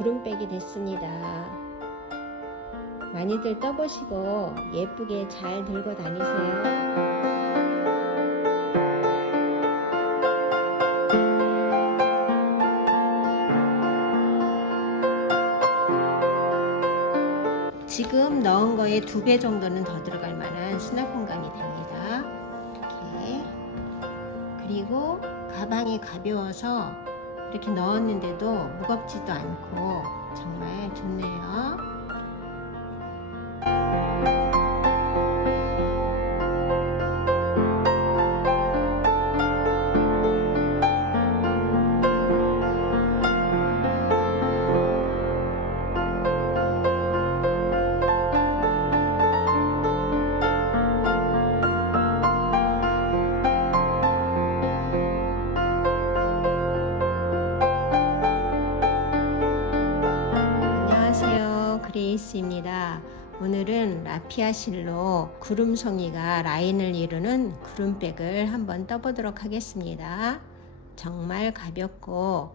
구름백이 됐습니다. 많이들 떠보시고 예쁘게 잘 들고 다니세요. 지금 넣은 거에 2배 정도는 더 들어갈 만한 수납 공간이 됩니다. 이렇게. 그리고 가방이 가벼워서 이렇게 넣었는데도 무겁지도 않고 정말 좋네요. 그레이스입니다. 오늘은 라피아 실로 구름송이가 라인을 이루는 구름백을 한번 떠보도록 하겠습니다. 정말 가볍고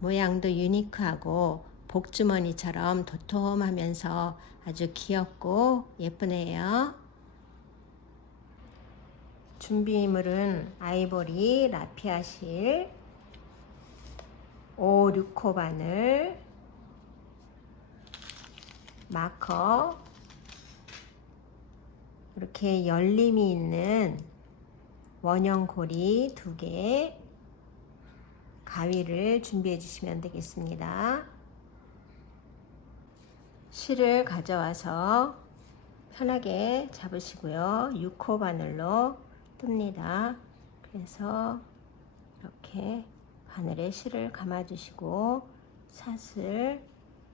모양도 유니크하고 복주머니처럼 도톰하면서 아주 귀엽고 예쁘네요. 준비물은 아이보리 라피아 실, 5, 6호 바늘, 마커, 이렇게 열림이 있는 원형 고리 2개, 가위를 준비해 주시면 되겠습니다. 실을 가져와서 편하게 잡으시고요. 6호 바늘로 뜹니다. 그래서 이렇게 바늘에 실을 감아 주시고 사슬을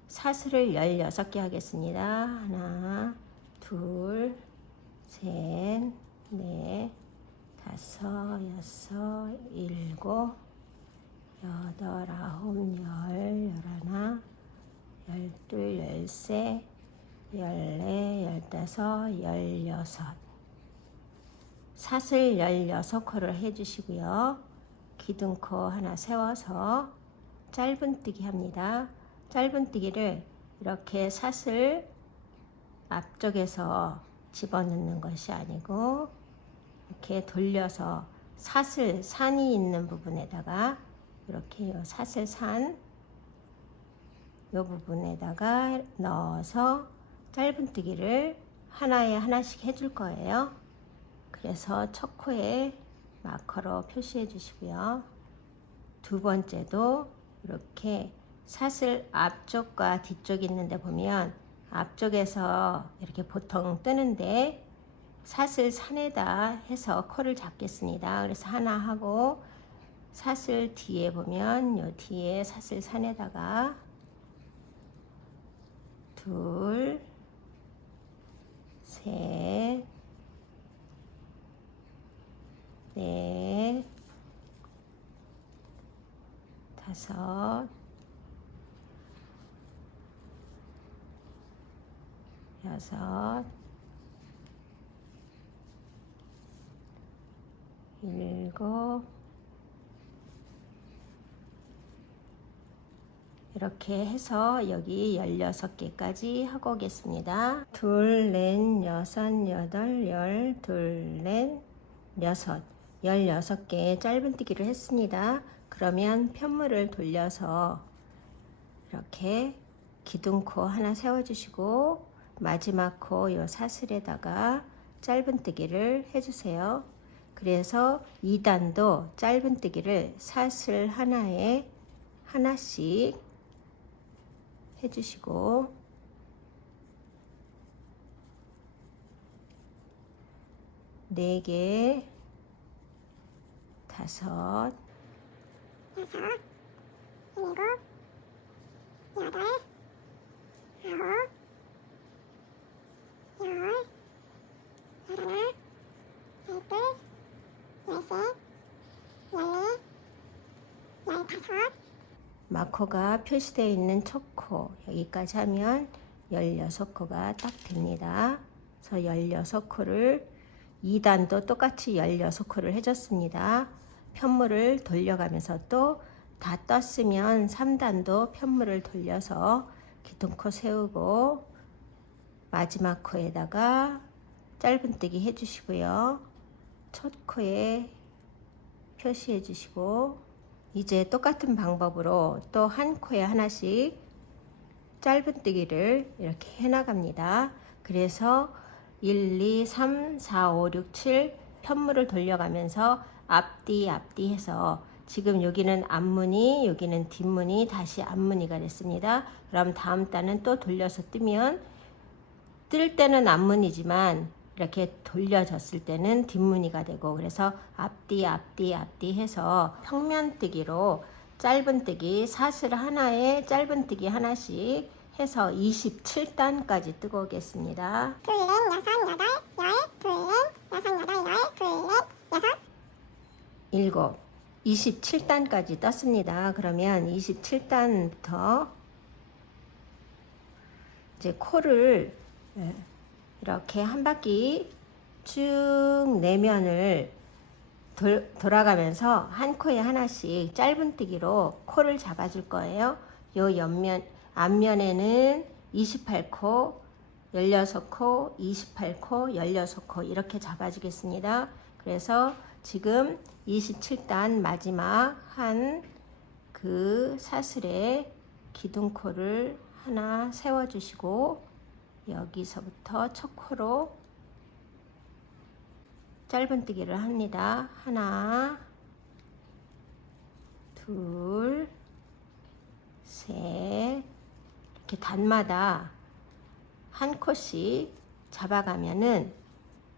16개 하겠습니다. 하나, 둘, 셋, 넷, 다섯, 여섯, 일곱, 여덟, 아홉, 열, 열하나, 열둘, 열세, 열네, 열다섯, 열여섯. 사슬 16코를 해주시고요. 기둥코 하나 세워서 짧은뜨기 합니다. 짧은뜨기를 이렇게 사슬 앞쪽에서 집어넣는 것이 아니고 이렇게 돌려서 사슬 산이 있는 부분에다가 이렇게 사슬 산 이 부분에다가 넣어서 짧은뜨기를 하나에 하나씩 해줄 거예요. 그래서 첫 코에 마커로 표시해 주시고요. 두 번째도 이렇게 사슬 앞쪽과 뒤쪽이 있는데 보면 앞쪽에서 이렇게 보통 뜨는데 사슬 산에다 해서 코를 잡겠습니다. 그래서 하나 하고 사슬 뒤에 보면 요 뒤에 사슬 산에다가 둘, 셋, 넷, 다섯, 여섯, 일곱, 이렇게 해서 여기 16개까지 하고 오겠습니다. 둘, 넷, 여섯, 여덟, 열, 둘, 넷, 여섯, 16개 짧은뜨기를 했습니다. 그러면 편물을 돌려서 이렇게 기둥코 하나 세워주시고 마지막 코 요 사슬에다가 짧은뜨기를 해주세요. 그래서 2단도 짧은뜨기를 사슬 하나에 하나씩 해주시고 네 개, 다섯, 여섯, 일곱, 여덟, 아홉, 열, 열하나, 열둘, 열셋, 열넷, 열다섯. 마커가 표시되어 있는 첫 코 여기까지 하면 16코가 딱 됩니다. 그래서 16코를 2단도 똑같이 16코를 해줬습니다. 편물을 돌려가면서 또 다 떴으면 3단도 편물을 돌려서 기둥코 세우고 마지막 코에다가 짧은뜨기 해주시고요. 첫 코에 표시해 주시고 이제 똑같은 방법으로 또 한 코에 하나씩 짧은뜨기를 이렇게 해 나갑니다. 그래서 1, 2, 3, 4, 5, 6, 7 편물을 돌려가면서 앞뒤 해서 지금 여기는 앞무늬, 여기는 뒷무늬, 다시 앞무늬가 됐습니다. 그럼 다음 단은 또 돌려서 뜨면 뜰 때는 앞무늬지만 이렇게 돌려졌을 때는 뒷무늬가 되고, 그래서 앞뒤 해서 평면뜨기로 짧은뜨기 사슬 하나에 짧은뜨기 하나씩 해서 27단까지 뜨고 오겠습니다. 둘, 넷, 여섯, 여덟, 열, 둘, 넷, 여섯, 여덟, 열, 둘, 넷, 여섯, 일곱, 27단까지 떴습니다. 그러면 27단부터 이제 코를 이렇게 한 바퀴 쭉 내면을 돌아가면서 한 코에 하나씩 짧은뜨기로 코를 잡아줄 거예요. 요 앞면에는 28코, 16코, 28코, 16코 이렇게 잡아주겠습니다. 그래서 지금 27단 마지막 한 그 사슬에 기둥코를 하나 세워주시고 여기서부터 첫 코로 짧은뜨기를 합니다. 하나, 둘, 셋, 이렇게 단마다 한 코씩 잡아가면은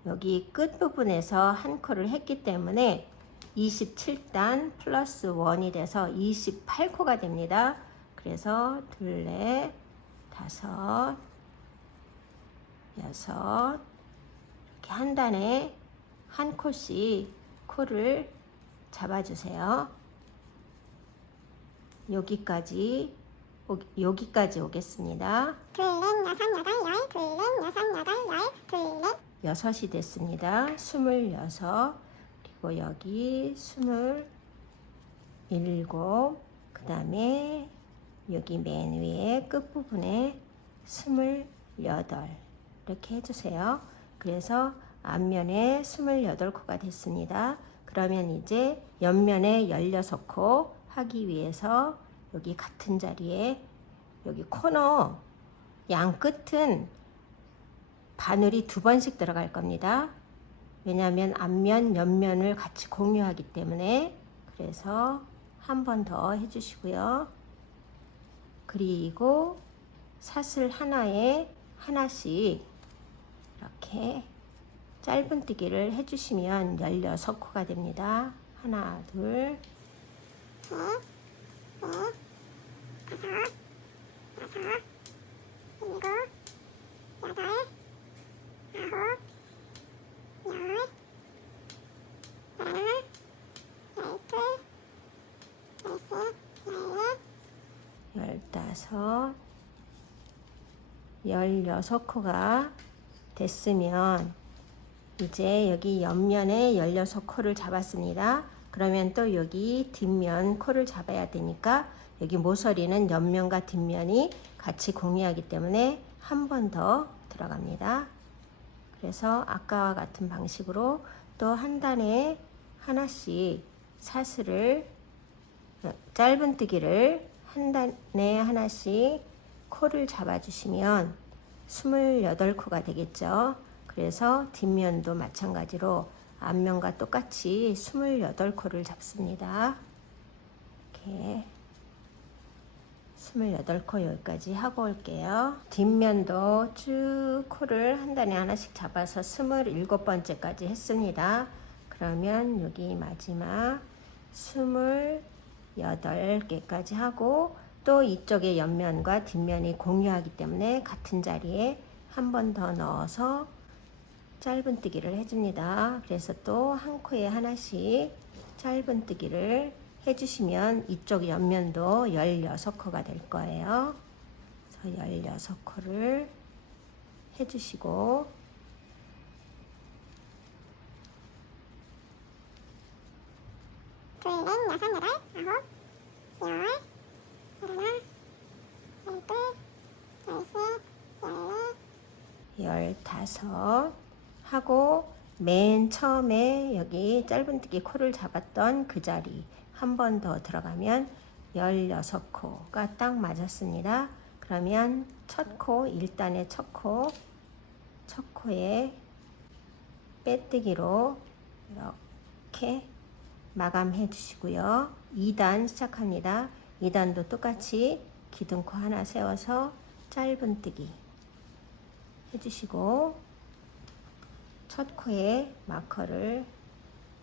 여기 끝부분에서 한 코를 했기 때문에 27단 플러스 1이 돼서 28코가 됩니다. 그래서 둘, 넷, 다섯, 여섯, 이렇게 한 단에 한 코씩 코를 잡아주세요. 여기까지 오겠습니다. 둘, 넷, 여섯, 여덟, 열, 둘, 넷, 여섯, 여덟, 열, 둘, 넷, 여섯이 됐습니다. 26, 그리고 여기 27, 그 다음에 여기 맨 위에 끝부분에 28 이렇게 해주세요. 그래서 앞면에 28코가 됐습니다. 그러면 이제 옆면에 16코 하기 위해서 여기 같은 자리에 여기 코너 양 끝은 바늘이 2번씩 들어갈 겁니다. 왜냐하면 앞면, 옆면을 같이 공유하기 때문에. 그래서 한 번 더 해주시고요. 그리고 사슬 하나에 하나씩 이렇게 짧은뜨기를 해주시면 16코가 됩니다. 하나, 둘, 셋, 넷, 다섯, 여섯, 일곱, 여덟, 아홉, 열, 하나, 열둘, 열셋, 열넷, 15, 16코가 됐으면 이제 여기 옆면에 16코를 잡았습니다. 그러면 또 여기 뒷면 코를 잡아야 되니까 여기 모서리는 옆면과 뒷면이 같이 공유하기 때문에 한 번 더 들어갑니다. 그래서 아까와 같은 방식으로 또 한 단에 하나씩 사슬을 짧은뜨기를 한 단에 하나씩 코를 잡아주시면 28코가 되겠죠. 그래서 뒷면도 마찬가지로 앞면과 똑같이 28코를 잡습니다. 이렇게 28코 여기까지 하고 올게요. 뒷면도 쭉 코를 한 단에 하나씩 잡아서 27번째까지 했습니다. 그러면 여기 마지막 28개까지 하고 또 이쪽에 옆면과 뒷면이 공유하기 때문에 같은 자리에 한 번 더 넣어서 짧은뜨기를 해줍니다. 그래서 또 한 코에 하나씩 짧은뜨기를 해주시면 이쪽 옆면도 16코가 될 거예요. 그래서 16코를 해주시고 둘, 넷, 여섯, 여덟, 아홉, 열, 열하나, 열둘, 열셋, 열넷, 15 하고 맨 처음에 여기 짧은뜨기 코를 잡았던 그 자리 한 번 더 들어가면 16코가 딱 맞았습니다. 그러면 첫 코, 1단의 첫 코에 빼뜨기로 이렇게 마감해 주시고요. 2단 시작합니다. 2단도 똑같이 기둥코 하나 세워서 짧은뜨기 해주시고 첫 코에 마커를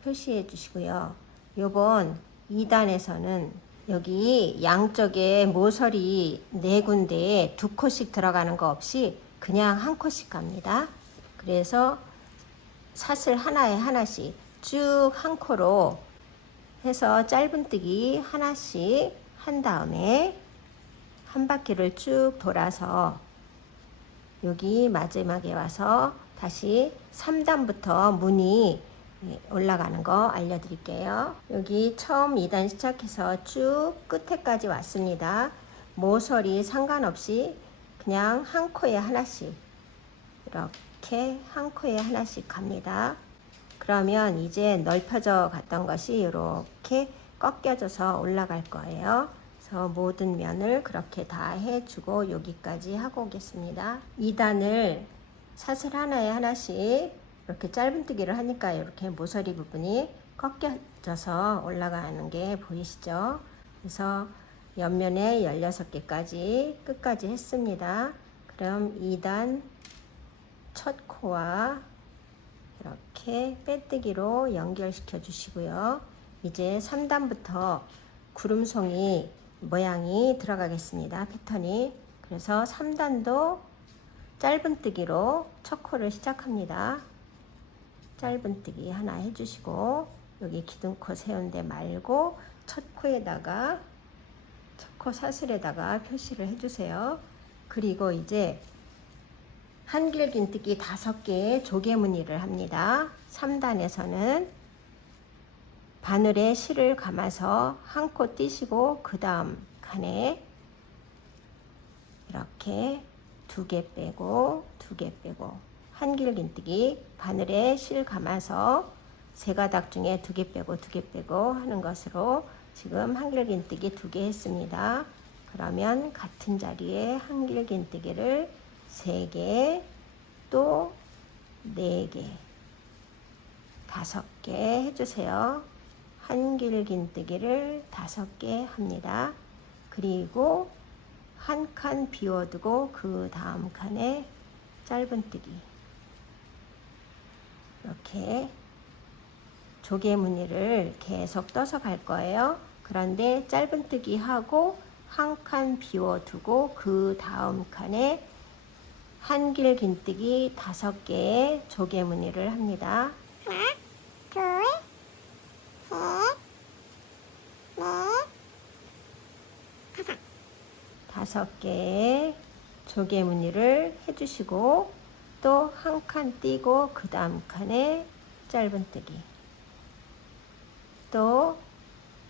표시해 주시고요. 요번 2단에서는 여기 양쪽에 모서리 4군데에 2코씩 들어가는 거 없이 그냥 한 코씩 갑니다. 그래서 사슬 하나에 하나씩 쭉 한 코로 해서 짧은뜨기 하나씩 한 다음에 한 바퀴를 쭉 돌아서 여기 마지막에 와서 다시 3단부터 무늬 올라가는 거 알려드릴게요. 여기 처음 2단 시작해서 쭉 끝에까지 왔습니다. 모서리 상관없이 그냥 한 코에 하나씩 이렇게 한 코에 하나씩 갑니다. 그러면 이제 넓혀져 갔던 것이 이렇게 꺾여져서 올라갈 거예요. 그래서 모든 면을 그렇게 다 해주고 여기까지 하고 오겠습니다. 2단을 사슬 하나에 하나씩 이렇게 짧은뜨기를 하니까 이렇게 모서리 부분이 꺾여져서 올라가는 게 보이시죠? 그래서 옆면에 16개까지 끝까지 했습니다. 그럼 2단 첫 코와 이렇게 빼뜨기로 연결시켜 주시고요. 이제 3단부터 구름송이 모양이 들어가겠습니다. 패턴이. 그래서 3단도 짧은뜨기로 첫 코를 시작합니다. 짧은뜨기 하나 해주시고 여기 기둥코 세운 데 말고 첫 코에다가 첫 코 사슬에다가 표시를 해주세요. 그리고 이제 한길긴뜨기 5개의 조개무늬를 합니다. 3단에서는 바늘에 실을 감아서 한 코 띄시고 그 다음 칸에 이렇게 2개 빼고 2개 빼고 한길긴뜨기 바늘에 실 감아서 3가닥 중에 2개 빼고 2개 빼고 하는 것으로 지금 한길긴뜨기 2개 했습니다. 그러면 같은 자리에 한길긴뜨기를 3개 또 4개 5개 해주세요. 한길긴뜨기를 5개 합니다. 그리고 한 칸 비워두고 그 다음 칸에 짧은뜨기 이렇게 조개무늬를 계속 떠서 갈 거예요. 그런데 짧은뜨기 하고 한 칸 비워두고 그 다음 칸에 한길긴뜨기 5개의 조개무늬를 합니다. 하나, 둘, 셋, 넷, 5개의 조개무늬를 해주시고 또 한 칸 띄고 그 다음 칸에 짧은뜨기 또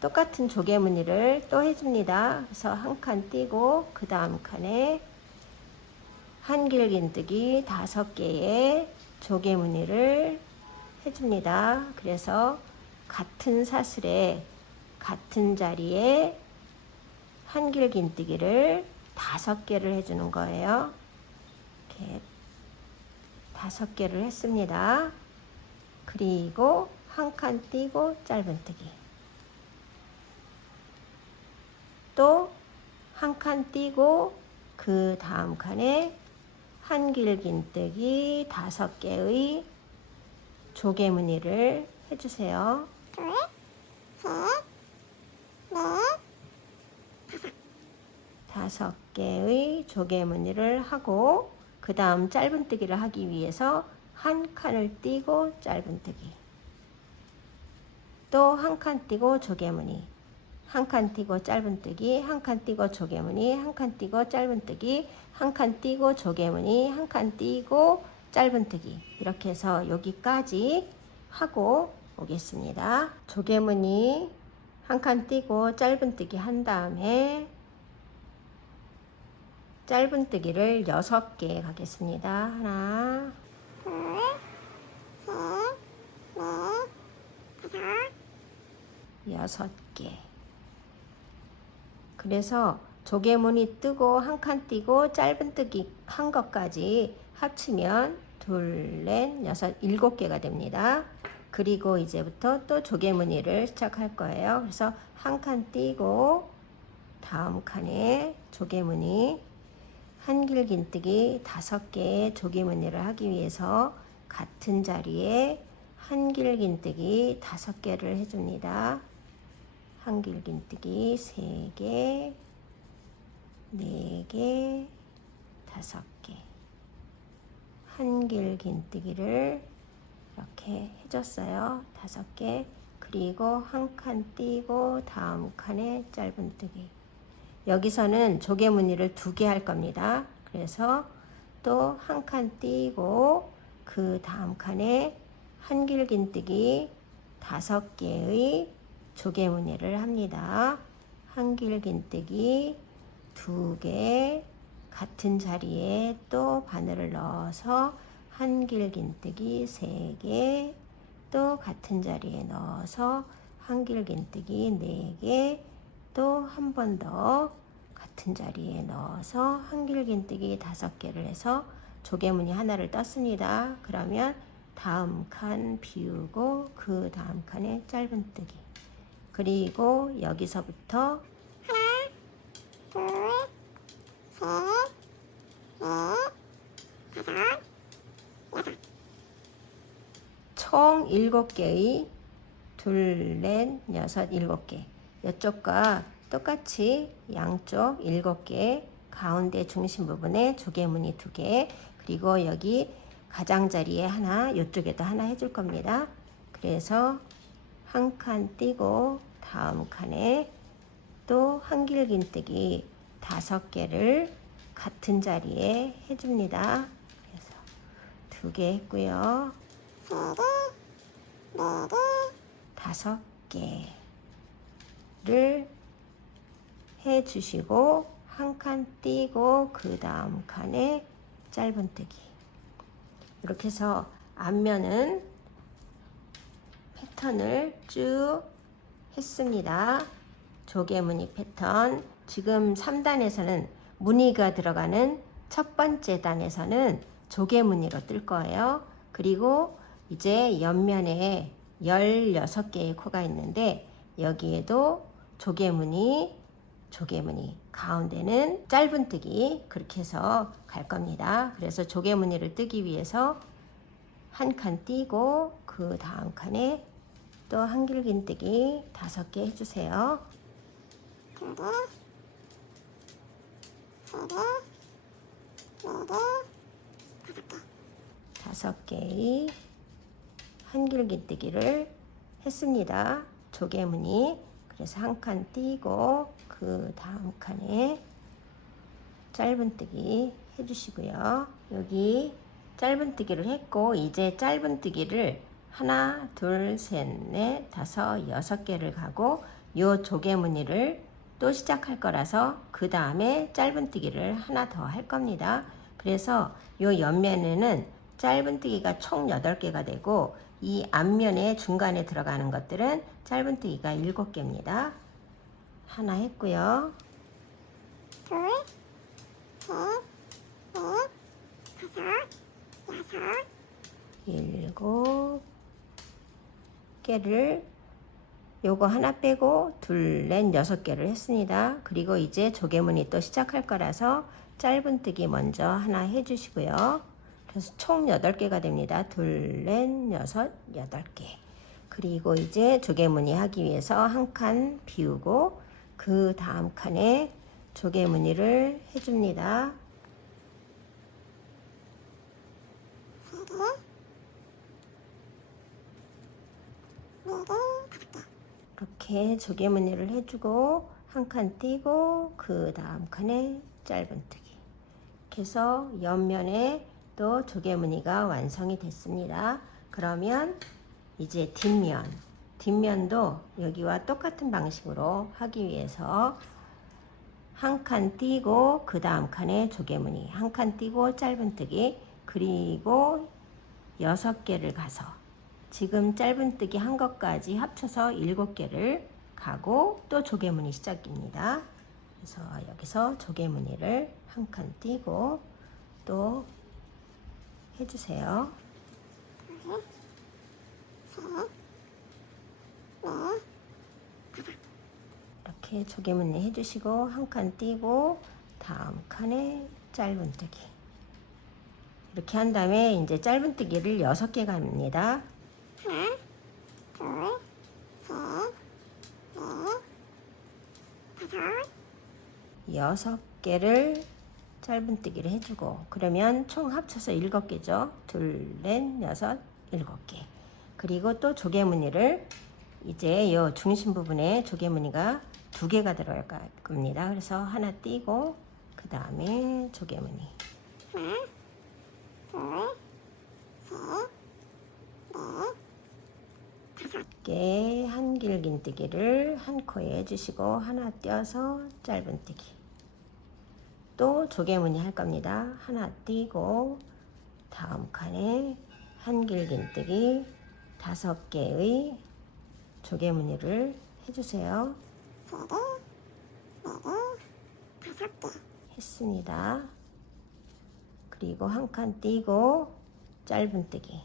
똑같은 조개무늬를 또 해줍니다. 그래서 한 칸 띄고 그 다음 칸에 한길긴뜨기 5개의 조개무늬를 해줍니다. 그래서 같은 사슬에 같은 자리에 한길긴뜨기를 5개를 해주는 거예요. 이렇게 5개를 했습니다. 그리고 한 칸 띄고 짧은뜨기 또 한 칸 띄고 그 다음 칸에 한길긴뜨기 5개의 조개무늬를 해주세요. 둘, 셋, 넷, 5개의 조개무늬를 하고 그 다음 짧은뜨기를 하기 위해서 한 칸을 띄고 짧은뜨기 또 한 칸 띄고 조개무늬 한 칸 띄고 짧은뜨기 한 칸 띄고 조개무늬 한 칸 띄고 짧은뜨기 한 칸 띄고 조개무늬 한 칸 띄고 짧은뜨기 이렇게 해서 여기까지 하고 오겠습니다. 조개무늬 한 칸 띄고 짧은뜨기 한 다음에 짧은뜨기를 6개 가겠습니다. 하나, 둘, 셋, 넷, 다섯. 6개. 그래서 조개무늬 뜨고 한 칸 띄고 짧은뜨기 한 것까지 합치면 둘, 넷, 여섯, 7개가 됩니다. 그리고 이제부터 또 조개무늬를 시작할 거예요. 그래서 한 칸 띄고 다음 칸에 조개무늬 한길긴뜨기 5개의 조개무늬를 하기 위해서 같은 자리에 한길긴뜨기 5개를 해줍니다. 한길긴뜨기 3개, 4개, 5개. 한길긴뜨기를 이렇게 해줬어요. 5개. 그리고 한 칸 띄고 다음 칸에 짧은뜨기. 여기서는 조개무늬를 2개 할 겁니다. 그래서 또 한 칸 띄고 그 다음 칸에 한길긴뜨기 5개의 조개무늬를 합니다. 한길긴뜨기 2개, 같은 자리에 또 바늘을 넣어서 한길긴뜨기 3개, 또 같은 자리에 넣어서 한길긴뜨기 4개, 또 한 번 더 같은 자리에 넣어서 한길긴뜨기 5개를 해서 조개무늬 하나를 떴습니다. 그러면 다음 칸 비우고 그 다음 칸에 짧은뜨기. 그리고 여기서부터 하나, 둘, 셋, 넷, 다섯, 여섯. 총 7개의 둘, 넷, 여섯, 7개. 이쪽과 똑같이 양쪽 7개, 가운데 중심 부분에 조개무늬 2개, 그리고 여기 가장자리에 하나, 이쪽에도 하나 해줄 겁니다. 그래서 한 칸 띄고 다음 칸에 또 한길긴뜨기 5개를 같은 자리에 해줍니다. 그래서 2개 했고요. 5개를 해주시고 한 칸 띄고 그 다음 칸에 짧은뜨기. 이렇게 해서 앞면은 패턴을 쭉 했습니다. 조개무늬 패턴. 지금 3단에서는 무늬가 들어가는 첫 번째 단에서는 조개무늬로 뜰 거예요. 그리고 이제 옆면에 16개의 코가 있는데 여기에도 조개무늬, 가운데는 짧은뜨기, 그렇게 해서 갈 겁니다. 그래서 조개무늬를 뜨기 위해서 한 칸 띄고 그 다음 칸에 또 한길긴뜨기 5개 해주세요. 2개, 3개, 4개, 5개의 한길긴뜨기를 했습니다. 조개무늬. 그래서 한 칸 띄고 그 다음 칸에 짧은뜨기 해주시고요. 여기 짧은뜨기를 했고 이제 짧은뜨기를 하나, 둘, 셋, 넷, 다섯, 6개를 가고 요 조개무늬를 또 시작할 거라서 그 다음에 짧은뜨기를 하나 더 할 겁니다. 그래서 요 옆면에는 짧은뜨기가 총 8개가 되고 이 앞면에 중간에 들어가는 것들은 짧은뜨기가 7개입니다. 하나 했고요. 둘, 셋, 넷, 다섯, 7개를 요거 하나 빼고 둘, 넷, 6개를 했습니다. 그리고 이제 조개무늬 또 시작할 거라서 짧은뜨기 먼저 하나 해주시고요. 그래서 총 8개가 됩니다. 둘, 넷, 6, 8개. 그리고 이제 조개무늬 하기 위해서 한 칸 비우고 그 다음 칸에 조개무늬를 해줍니다. 3개, 4개, 5개. 이렇게 조개무늬를 해주고 한 칸 띄고 그 다음 칸에 짧은뜨기. 이렇게 해서 옆면에 또 조개무늬가 완성이 됐습니다. 그러면 이제 뒷면, 뒷면도 여기와 똑같은 방식으로 하기 위해서 한 칸 띄고 그 다음 칸에 조개무늬, 한 칸 띄고 짧은뜨기, 그리고 6개를 가서 지금 짧은뜨기 한 것까지 합쳐서 7개를 가고 또 조개무늬 시작입니다. 그래서 여기서 조개무늬를 한 칸 띄고 또 해주세요. 이렇게 조개무늬 해주시고 한 칸 띄고 다음 칸에 짧은뜨기. 이렇게 한 다음에 이제 짧은뜨기를 6개 갑니다. 하나, 둘, 셋, 넷, 6개를 짧은뜨기를 해주고 그러면 총 합쳐서 7개죠. 둘, 넷, 여섯, 7개. 그리고 또 조개무늬를 이제 이 중심 부분에 조개무늬가 2개가 들어갈 겁니다. 그래서 하나 띄고 그 다음에 조개무늬. 하나, 둘, 셋, 넷, 5개 한길긴뜨기를 한 코에 해주시고 하나 띄어서 짧은뜨기. 또 조개무늬 할 겁니다. 하나 띄고 다음 칸에 한길긴뜨기 5개의 조개무늬를 해주세요. 3개, 4개, 5개. 했습니다. 그리고 한 칸 띄고 짧은뜨기.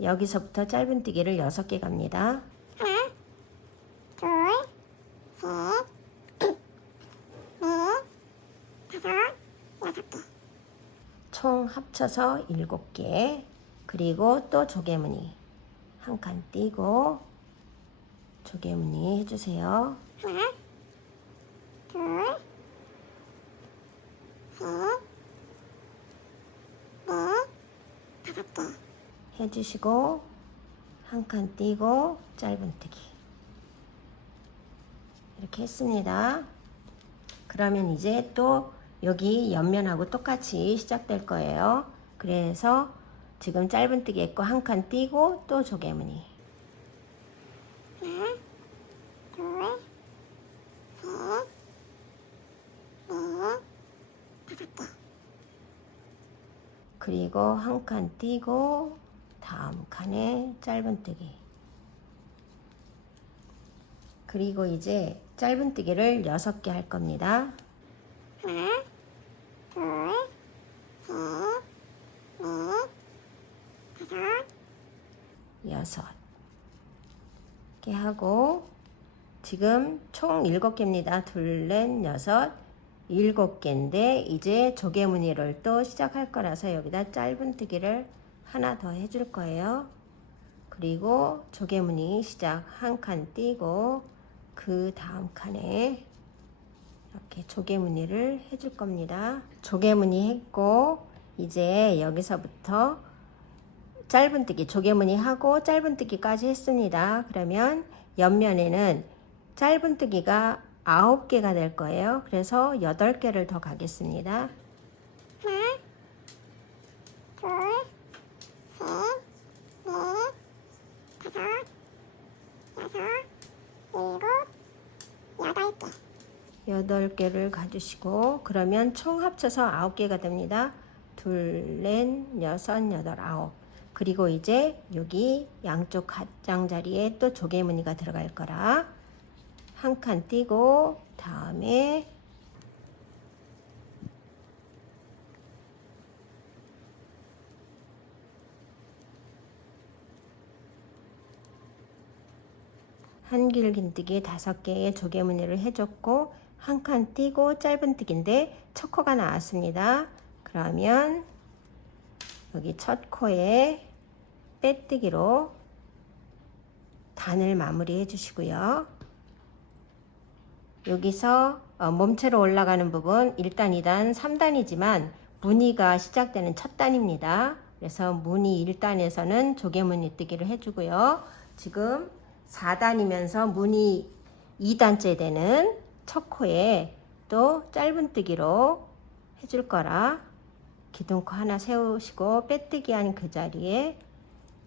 여기서부터 짧은뜨기를 6개 갑니다. 하나, 둘, 셋, 넷, 5, 6개. 총 합쳐서 7개. 그리고 또 조개무늬 한 칸 띄고 조개무늬 해주세요. 하나, 둘, 셋, 넷, 5개. 해주시고 한 칸 띄고 짧은뜨기. 이렇게 했습니다. 그러면 이제 또 여기 옆면하고 똑같이 시작될 거예요. 그래서 지금 짧은뜨기 했고 한 칸 띄고 또 조개무늬. 하나, 둘, 셋, 넷, 5개. 그리고 한 칸 띄고 다음 칸에 짧은뜨기. 그리고 이제 짧은뜨기를 6개 할 겁니다. 하나, 둘, 셋, 넷, 6개 하고 지금 총 7개입니다. 둘, 넷, 여섯, 7개인데 이제 조개무늬를 또 시작할 거라서 여기다 짧은뜨기를 하나 더 해줄 거예요. 그리고 조개무늬 시작 한 칸 띄고 그 다음 칸에 이렇게 조개무늬를 해줄 겁니다. 조개무늬 했고 이제 여기서부터 짧은뜨기 조개무늬 하고 짧은뜨기까지 했습니다. 그러면 옆면에는 짧은뜨기가 9개가 될 거예요. 그래서 8개를 더 가겠습니다. 하나, 둘, 셋, 넷, 5, 6, 7, 8개를 가주시고 그러면 총 합쳐서 9개가 됩니다. 둘, 넷, 여섯, 여덟, 9. 그리고 이제 여기 양쪽 가장자리에 또 조개무늬가 들어갈 거라 한 칸 띄고 다음에 한길긴뜨기 5개의 조개무늬를 해줬고 한 칸 띄고 짧은뜨기인데 첫 코가 나왔습니다. 그러면 여기 첫 코에 빼뜨기로 단을 마무리 해주시고요. 여기서 몸체로 올라가는 부분 1단, 2단, 3단이지만 무늬가 시작되는 첫 단입니다. 그래서 무늬 1단에서는 조개무늬 뜨기를 해주고요. 지금 4단이면서 무늬 2단째 되는 첫 코에 또 짧은뜨기로 해줄 거라 기둥코 하나 세우시고 빼뜨기 한 그 자리에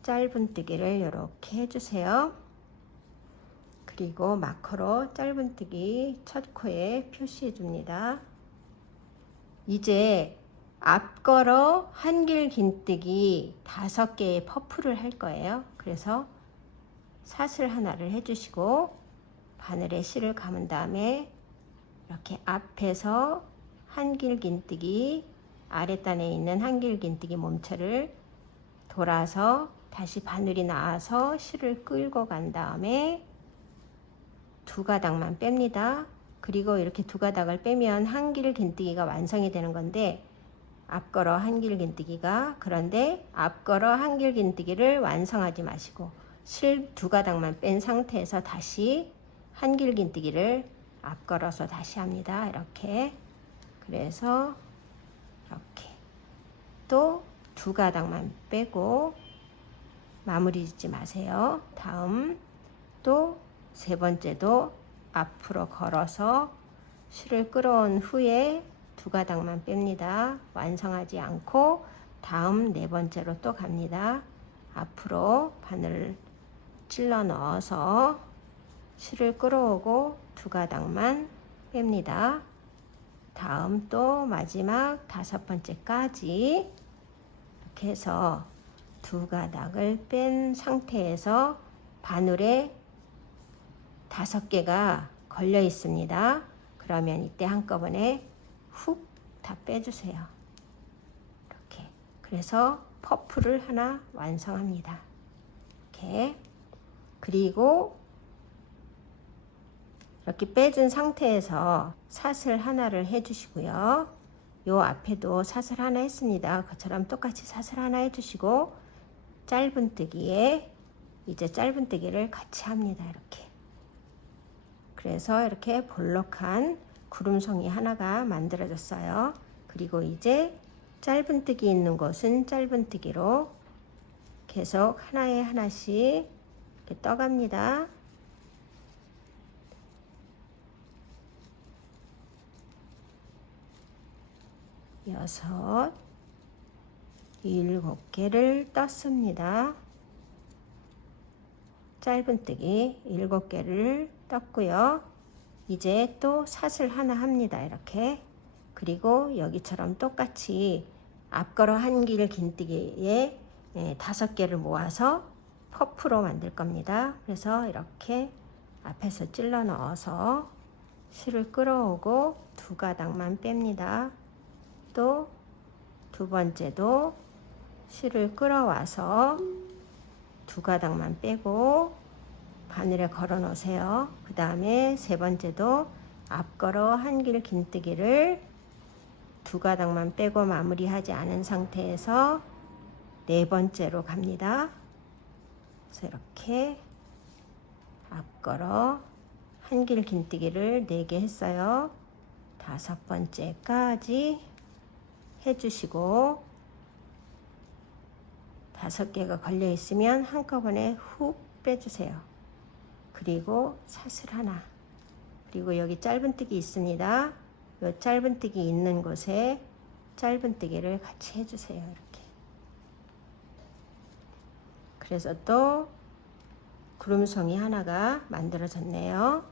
짧은뜨기를 이렇게 해주세요. 그리고 마커로 짧은뜨기 첫 코에 표시해 줍니다. 이제 앞걸어 한길 긴뜨기 5개의 퍼프를 할 거예요. 그래서 사슬 하나를 해주시고 바늘에 실을 감은 다음에 이렇게 앞에서 한길 긴뜨기, 아랫단에 있는 한길 긴뜨기 몸체를 돌아서 다시 바늘이 나와서 실을 끌고 간 다음에 2가닥만 뺍니다. 그리고 이렇게 2가닥을 빼면 한길 긴뜨기가 완성이 되는 건데, 앞걸어 한길 긴뜨기가, 그런데 앞걸어 한길 긴뜨기를 완성하지 마시고 실 2가닥만 뺀 상태에서 다시 한길 긴뜨기를 앞걸어서 다시 합니다. 이렇게. 그래서 이렇게 또 2가닥만 빼고 마무리 짓지 마세요. 다음 또 3번째도 앞으로 걸어서 실을 끌어온 후에 2가닥만 뺍니다. 완성하지 않고 다음 4번째로 또 갑니다. 앞으로 바늘을 찔러 넣어서 실을 끌어오고 2가닥만 뺍니다. 다음 또 마지막 5번째까지 이렇게 해서 2가닥을 뺀 상태에서 바늘에 5개가 걸려 있습니다. 그러면 이때 한꺼번에 훅 다 빼주세요. 이렇게. 그래서 퍼프를 하나 완성합니다. 이렇게. 그리고 이렇게 빼준 상태에서 사슬 하나를 해주시고요. 요 앞에도 사슬 하나 했습니다. 그처럼 똑같이 사슬 하나 해주시고 짧은뜨기에 이제 짧은뜨기를 같이 합니다. 이렇게. 그래서 이렇게 볼록한 구름송이 하나가 만들어졌어요. 그리고 이제 짧은뜨기 있는 곳은 짧은뜨기로 계속 하나에 하나씩 이렇게 떠갑니다. 여섯, 7개를 떴습니다. 짧은뜨기 7개를 떴고요. 이제 또 사슬 하나 합니다. 이렇게. 그리고 여기처럼 똑같이 앞걸어 한길 긴뜨기에 5개를 모아서 퍼프로 만들 겁니다. 그래서 이렇게 앞에서 찔러 넣어서 실을 끌어오고 2가닥만 뺍니다. 또 2번째도 실을 끌어와서 2가닥만 빼고 바늘에 걸어 놓으세요. 그 다음에 3번째도 앞걸어 한길 긴뜨기를 2가닥만 빼고 마무리하지 않은 상태에서 4번째로 갑니다. 그래서 이렇게 앞걸어 한길 긴뜨기를 4개 했어요. 5번째까지 해주시고 5개가 걸려 있으면 한꺼번에 훅 빼주세요. 그리고 사슬 하나, 그리고 여기 짧은뜨기 있습니다. 이 짧은뜨기 있는 곳에 짧은뜨기를 같이 해주세요. 이렇게. 그래서 또 구름송이 하나가 만들어졌네요.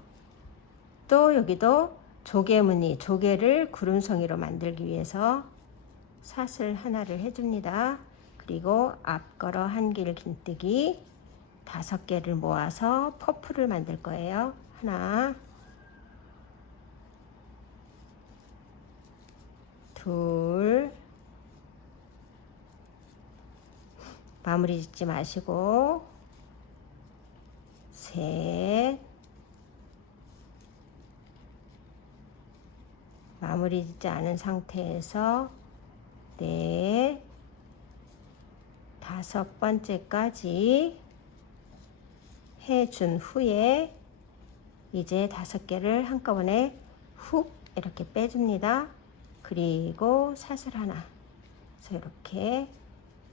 또 여기도 조개무늬, 조개를 구름송이로 만들기 위해서 사슬 하나를 해줍니다. 그리고 앞걸어 한길 긴뜨기 5개를 모아서 퍼프를 만들 거예요. 하나, 둘, 마무리 짓지 마시고, 셋, 마무리 짓지 않은 상태에서 넷, 5번째까지 해준 후에 이제 5개를 한꺼번에 훅 이렇게 빼줍니다. 그리고 사슬 하나. 그래서 이렇게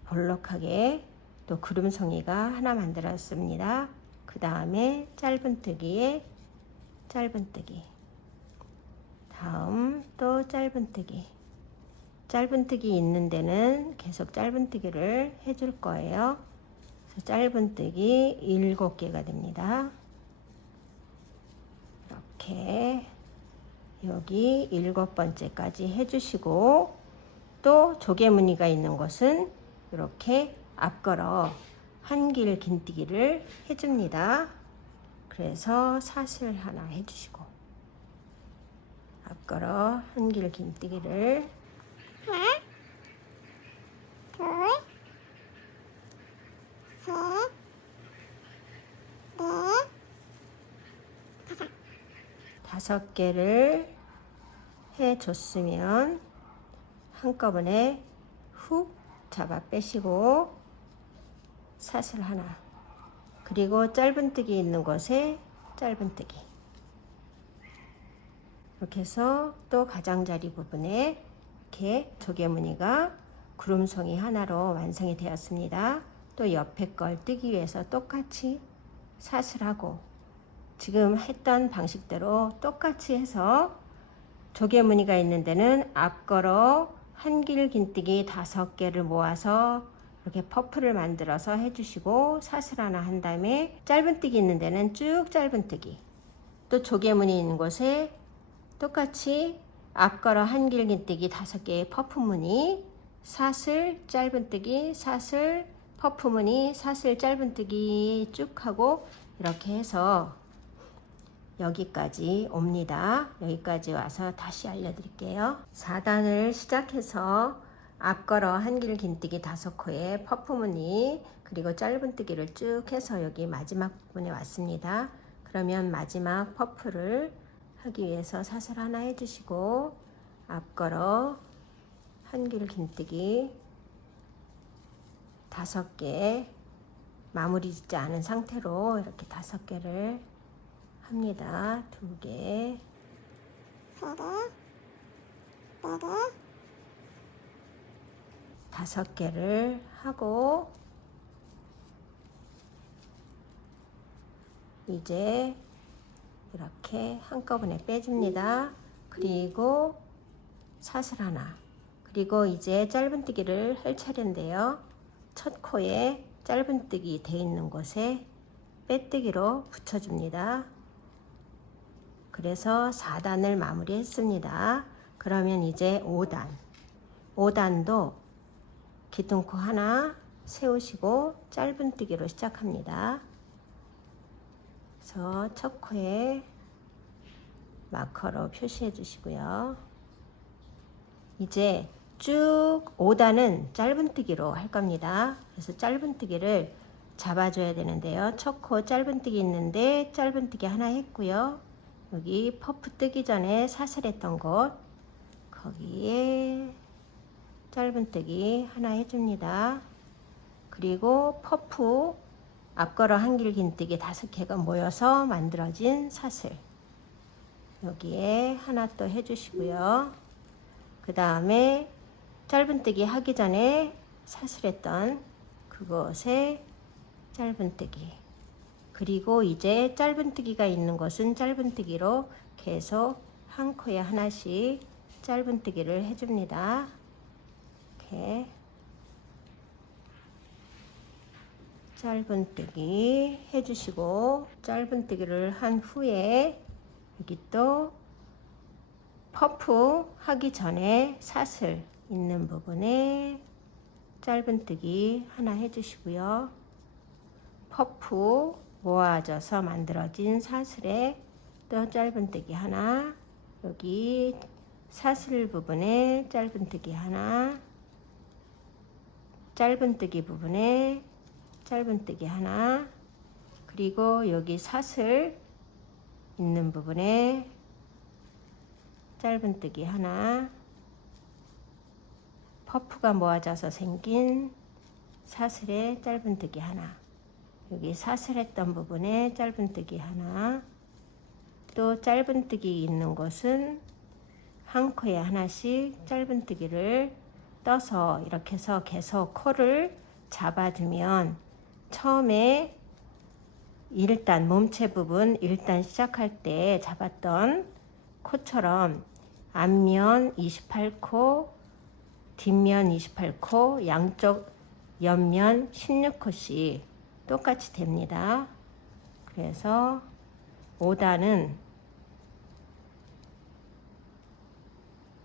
볼록하게 또 구름송이가 하나 만들었습니다. 그 다음에 짧은뜨기에 짧은뜨기. 다음 또 짧은뜨기. 짧은뜨기 있는 데는 계속 짧은뜨기를 해줄 거예요. 짧은뜨기 7개가 됩니다. 이렇게 여기 7번째까지 해주시고, 또 조개무늬가 있는 곳은 이렇게 앞걸어 한길 긴뜨기를 해줍니다. 그래서 사슬 하나 해주시고, 앞걸어 한길 긴뜨기를 하나, 둘, 셋, 넷, 다섯 개를 해줬으면 한꺼번에 훅 잡아 빼시고 사슬 하나, 그리고 짧은뜨기 있는 곳에 짧은뜨기, 이렇게 해서 또 가장자리 부분에 이렇게 조개무늬가 구름송이 하나로 완성이 되었습니다. 또 옆에 걸 뜨기 위해서 똑같이 사슬하고 지금 했던 방식대로 똑같이 해서 조개무늬가 있는 데는 앞걸어 한길 긴뜨기 5개를 모아서 이렇게 퍼프를 만들어서 해주시고, 사슬 하나 한 다음에 짧은뜨기 있는 데는 쭉 짧은뜨기, 또 조개무늬 있는 곳에 똑같이 앞걸어 한길 긴뜨기 5개의 퍼프무늬, 사슬 짧은뜨기, 사슬 퍼프무늬, 사슬 짧은뜨기 쭉 하고 이렇게 해서 여기까지 옵니다. 여기까지 와서 다시 알려드릴게요. 4단을 시작해서 앞걸어 한길 긴뜨기 5코에 퍼프무늬 그리고 짧은뜨기를 쭉 해서 여기 마지막 부분에 왔습니다. 그러면 마지막 퍼프를 하기 위해서 사슬 하나 해주시고, 앞걸어 한길 긴뜨기 5개 마무리 짓지 않은 상태로 이렇게 5개를 합니다. 2개, 3개, 4개, 5개를 하고, 이제 이렇게 한꺼번에 빼줍니다. 그리고 사슬 하나, 그리고 이제 짧은뜨기를 할 차례인데요. 첫 코에 짧은뜨기 돼 있는 곳에 빼뜨기로 붙여줍니다. 그래서 4단을 마무리했습니다. 그러면 이제 5단도 기둥코 하나 세우시고 짧은뜨기로 시작합니다. 그래서 첫 코에 마커로 표시해 주시고요. 이제 쭉 5단은 짧은뜨기로 할 겁니다. 그래서 짧은뜨기를 잡아줘야 되는데요. 첫 코 짧은뜨기 있는데 짧은뜨기 하나 했고요. 여기 퍼프 뜨기 전에 사슬했던 곳, 거기에 짧은뜨기 하나 해줍니다. 그리고 퍼프 앞걸어 한길 긴뜨기 5개가 모여서 만들어진 사슬, 여기에 하나 또 해주시고요. 그 다음에 짧은뜨기 하기 전에 사슬했던 그곳에 짧은뜨기, 그리고 이제 짧은뜨기가 있는 곳은 짧은뜨기로 계속 한 코에 하나씩 짧은뜨기를 해줍니다. 이렇게 짧은뜨기 해주시고, 짧은뜨기를 한 후에 여기 또 퍼프 하기 전에 사슬 있는 부분에 짧은뜨기 하나 해주시고요. 퍼프 모아져서 만들어진 사슬에 또 짧은뜨기 하나, 여기 사슬 부분에 짧은뜨기 하나, 짧은뜨기 부분에 짧은뜨기 하나, 그리고 여기 사슬 있는 부분에 짧은뜨기 하나, 퍼프가 모아져서 생긴 사슬에 짧은뜨기 하나, 여기 사슬했던 부분에 짧은뜨기 하나, 또 짧은뜨기 있는 곳은 한 코에 하나씩 짧은뜨기를 떠서 이렇게 해서 계속 코를 잡아주면 처음에 1단 몸체 부분 1단 시작할 때 잡았던 코처럼 앞면 28코, 뒷면 28코, 양쪽 옆면 16코씩 똑같이 됩니다. 그래서 5단은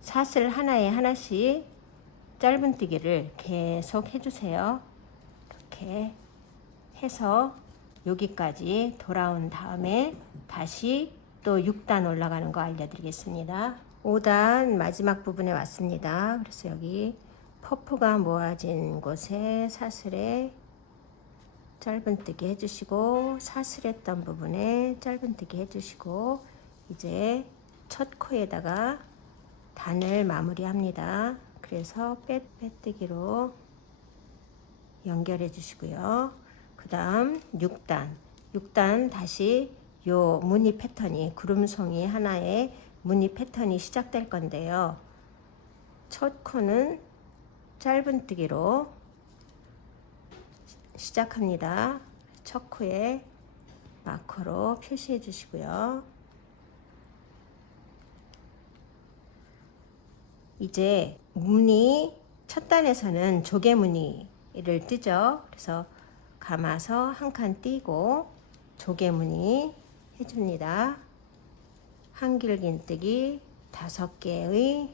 사슬 하나에 하나씩 짧은뜨기를 계속 해주세요. 이렇게 해서 여기까지 돌아온 다음에 다시 또 6단 올라가는 거 알려드리겠습니다. 5단 마지막 부분에 왔습니다. 그래서 여기 퍼프가 모아진 곳에 사슬에 짧은뜨기 해주시고, 사슬했던 부분에 짧은뜨기 해주시고, 이제 첫 코에다가 단을 마무리합니다. 그래서 빼뜨기로 연결해 주시고요. 그 다음 6단 다시 요 무늬 패턴이, 구름송이 하나에 무늬 패턴이 시작될 건데요. 첫 코는 짧은뜨기로 시작합니다. 첫 코에 마커로 표시해 주시고요. 이제 무늬 첫 단에서는 조개 무늬를 뜨죠. 그래서 감아서 한 칸 띄고 조개 무늬 해줍니다. 한길긴뜨기 5개의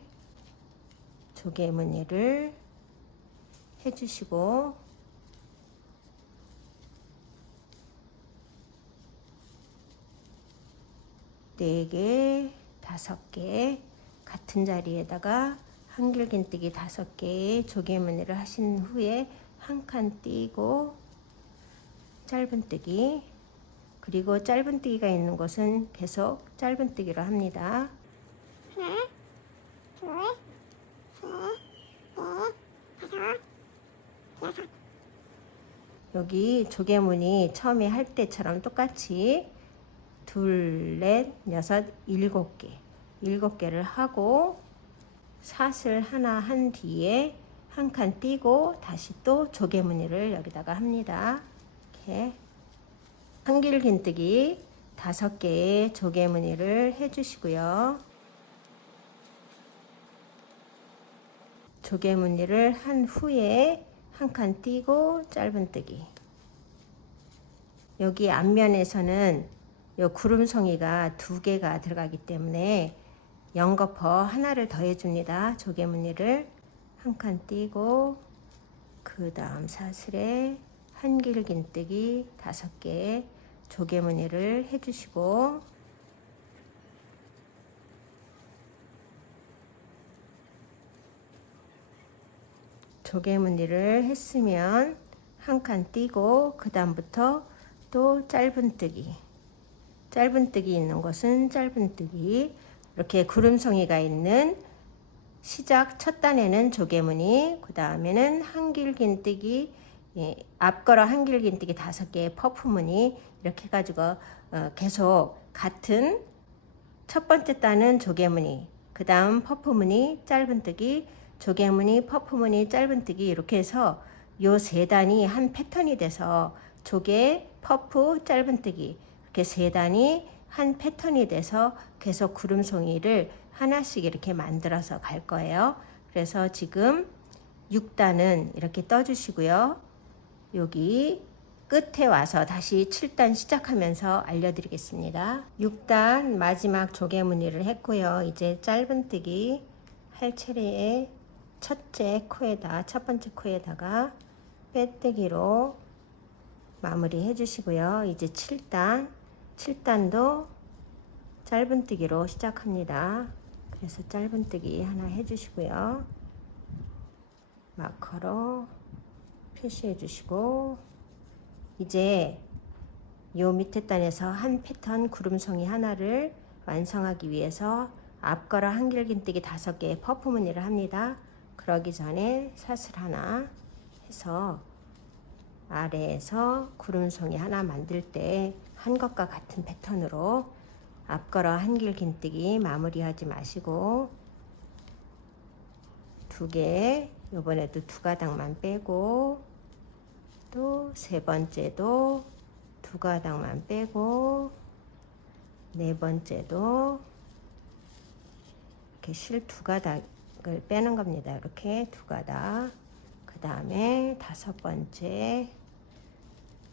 조개 무늬를 해주시고, 4개, 5개 같은 자리에다가 한길긴뜨기 5개의 조개무늬를 하신 후에 한 칸 띄고 짧은뜨기, 그리고 짧은뜨기가 있는 곳은 계속 짧은뜨기로 합니다. 하나, 둘, 셋, 넷, 5, 6. 여기 조개무늬 처음에 할 때처럼 똑같이 둘, 넷, 여섯, 7개, 7개를 하고 사슬 하나 한 뒤에 한 칸 띄고 다시 또 조개무늬를 여기다가 합니다. 이렇게 한길긴뜨기 5개의 조개무늬를 해주시고요. 조개무늬를 한 후에 한 칸 띄고 짧은뜨기. 여기 앞면에서는 요 구름송이가 2개가 들어가기 때문에 연거퍼 하나를 더 해줍니다. 조개무늬를 한 칸 띄고, 그 다음 사슬에 한길긴뜨기 5개 조개무늬를 해주시고, 조개무늬를 했으면 한 칸 띄고 그 다음부터 또 짧은뜨기 있는 곳은 짧은뜨기, 이렇게 구름송이가 있는 시작 첫 단에는 조개무늬, 그 다음에는 한길긴뜨기, 앞걸어 한길긴뜨기 5개의 퍼프무늬, 이렇게 해가지고 계속 같은 첫 번째 단은 조개무늬, 그 다음 퍼프무늬, 짧은뜨기, 조개무늬, 퍼프무늬, 짧은뜨기, 이렇게 해서 요 3단이 한 패턴이 돼서 조개, 퍼프, 짧은뜨기, 이렇게 3단이 한 패턴이 돼서 계속 구름송이를 하나씩 이렇게 만들어서 갈 거예요. 그래서 지금 6단은 이렇게 떠주시고요. 여기 끝에 와서 다시 7단 시작하면서 알려드리겠습니다. 6단 마지막 조개무늬를 했고요. 이제 짧은뜨기 할 차례에 첫 번째 코에다가 빼뜨기로 마무리 해주시고요. 이제 7단도 짧은뜨기로 시작합니다. 그래서 짧은뜨기 하나 해주시고요. 마커로 표시해 주시고, 이제 요 밑에 단에서 한 패턴 구름송이 하나를 완성하기 위해서 앞걸어 한길긴뜨기 5개의 퍼프무늬를 합니다. 그러기 전에 사슬 하나 해서 아래에서 구름송이 하나 만들 때 한 것과 같은 패턴으로 앞걸어 한길긴뜨기 마무리하지 마시고 2개, 요번에도 2가닥만 빼고, 또 3번째도 2가닥만 빼고, 4번째도 이렇게 실 2가닥을 빼는 겁니다. 이렇게 2가닥. 그 다음에 5번째